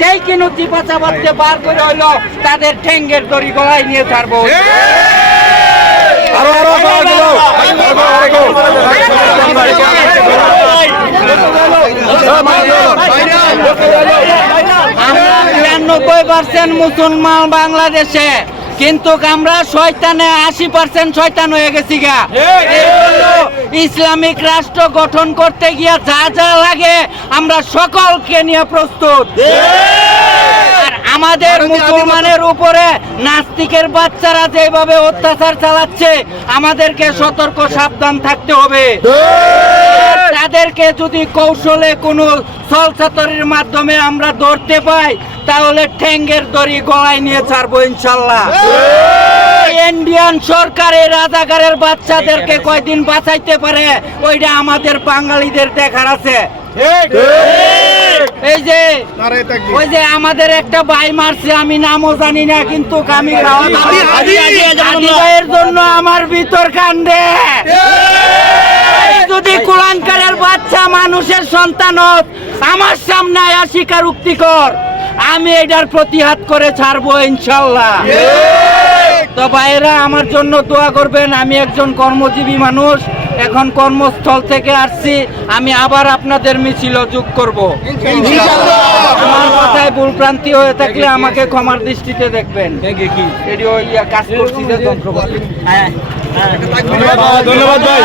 যেই কিনু চিপা চাপাতে বার করে হইল তাদের ঠেঙ্গের দড়ি গলায় নিয়ে ছাড়বো আমরা নিরানব্বই পার্সেন্ট মুসলমান বাংলাদেশে কিন্তু আমরা শয়তানে আশি পার্সেন্ট শয়তান হয়ে গেছি গা। ইসলামিক রাষ্ট্র গঠন করতে গিয়া যা যা লাগে আমরা সকলকে নিয়ে প্রস্তুত। আর আমাদের মুসলমানের উপরে নাস্তিকের বাচ্চারা যেভাবে অত্যাচার চালাচ্ছে আমাদেরকে সতর্ক সাবধান থাকতে হবে। তাদেরকে যদি কৌশলে কোনো সলসাতরির মাধ্যমে আমরা ধরতে পাই তাহলে ঠ্যাঙ্গের দড়ি গলায় নিয়ে ছাড়বো ইনশাল্লাহ। ইন্ডিয়ান সরকারের রাজাকারের বাচ্চাদেরকে কয়দিন বাঁচাইতে পারে ওইটা আমাদের বাঙালিদের দেখার আছে। এই যে ওই যে আমাদের একটা ভাই মারছে আমি নামও জানি না কিন্তু আমি ভাইয়ের জন্য আমার ভিতর কান্দে। যদি কুলাঙ্কারের বাচ্চা মানুষের সন্তান আমার সামনে আয়া স্বীকারোক্তি কর। আমি এটার প্রতিহাত করে ছাড়বো ইনশাল্লাহ। তো ভাইয়েরা আমার জন্য দোয়া করবেন আমি একজন কর্মজীবী মানুষ এখন কর্মস্থল থেকে আসছি আমি আবার আপনাদের মিছিল যোগ করব। আমার কথায় ভুলভ্রান্তি হয়ে থাকলে আমাকে ক্ষমার দৃষ্টিতে দেখবেন। এটি ওই কাজ করছি ধন্যবাদ ভাই।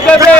দেবে